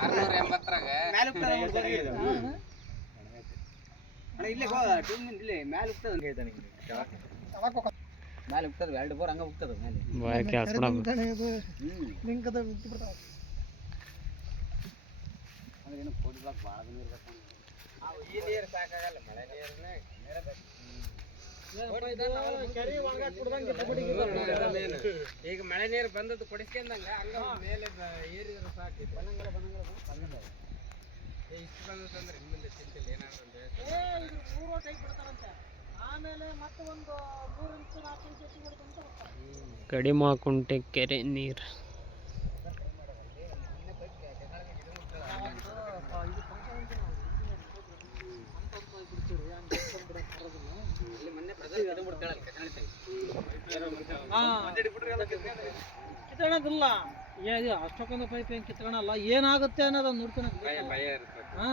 ಆರ್ನೂರ ಎಂಬತ್ತರಾಗ. ಮ್ಯಾಲ ಇಲ್ಲೇ ಟೂಮ್ ಅಂತ ಮ್ಯಾಲ ಹೋಗ್ತದ ಎರಡು ಬೋರ್ ಹಂಗ ಹೋಗ್ತದ ಮ್ಯಾಲೆ. ಬಾಯ್ ಕ್ಯಾಸ್ ಬಿಡ. ಹ್ಮ್. ಅದೇನೋ ಕೋಡಿ ಬ್ಲಾಕ್ ಭಾಳ ದಿನ ಇರ್ಬೇಕು ಈ ನೀರು ಸಾಕಾಗಲ್ಲ ಮಳೆ ನೀರನ್ನೇ ಈಗ ಮಳೆ ನೀರು ಬಂದದ್ದು ಕುಡಿಸ್ಕೊಂಡಂಗ ಹಂಗ ಮೇಲೆ ಏರಿದ್ರೆ ಸಾಕು. ಬನ್ನಂಗಲ ಬನ್ನಂಗಲ ಬನ್ನಂಗಲ. ಏ, ಇಷ್ಟು ಬಂದದಂದ್ರೆ ಹಿಂದೆ ಚಿಂತಿಲ್ಲ ಏನಾದ್ರು ಒಂದು ಹೇಳ್ತಾರೆ. ಕಡಿಮಾಕುಂಟೆ ಕೆರೆ ನೀರು. ಕಿತ್ತಣದಿಲ್ಲ ಅಷ್ಟಕ್ಕೊಂದು ಪೈಪ್ ಏನು ಕಿತ್ಕೊಳಲ್ಲ ಏನಾಗುತ್ತೆ ಅನ್ನೋದನ್ನ ಇರ್ತದೆ ಹಾ.